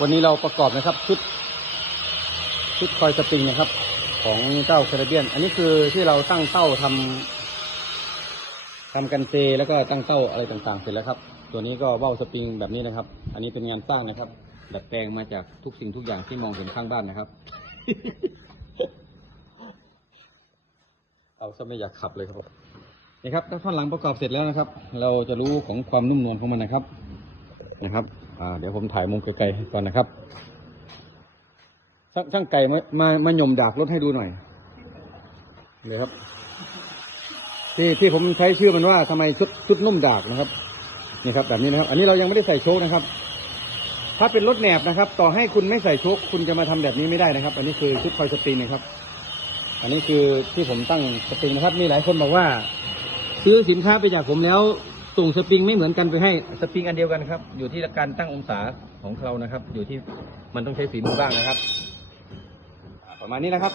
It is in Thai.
วันนี้เราประกอบนะครับชุดชุดคอยสปริงนะครับ ของเจ้าแคริเบียน อันนี้คือที่เราตั้งเต้าทำทำกันเซแล้วก็ตั้งเต้าอะไรต่างๆ เสร็จแล้วครับ ตัวนี้ก็เบ้าสปริงแบบนี้นะครับ อันนี้เป็นงานสร้างนะครับ ดัดแปลงมาจากทุกสิ่งทุกอย่างที่มองเห็นข้างบ้านนะครับ เอาซะไม่อยากขับเลยครับนี่ครับถ้าท่อนหลังประกอบเสร็จแล้วนะครับ เราจะรู้ของความนุ่มนวลของมันนะครับ นะครับเดี๋ยวผมถ่ายมุมไกลๆก่อนนะครับ ช่างงไก่มามามาหย่มดากรถให้ดูหน่อยเลยครับ ที่ที่ผมใช้ชื่อมันว่าทำไมชุดชุดนุ่มดากนะครับนี่ครับแบบนี้นะครับ อันนี้เรายังไม่ได้ใส่โชคนะครับ ถ้าเป็นรถแหนบนะครับ ต่อให้คุณไม่ใส่โชคคุณจะมาทำแบบนี้ไม่ได้นะครับ อันนี้คือชุดคอยสปริงนะครับ อันนี้คือที่ผมตั้งสปริงนะครับ มีหลายคนบอกว่า ซื้อสินค้าไปจากผมแล้ว ส่งสปริงไม่เหมือนกันไปให้ สปริงอันเดียวกันครับ อยู่ที่การตั้งองศาของเรานะครับ อยู่ที่มันต้องใช้ฝีมือบ้างนะครับ ประมาณนี้นะครับ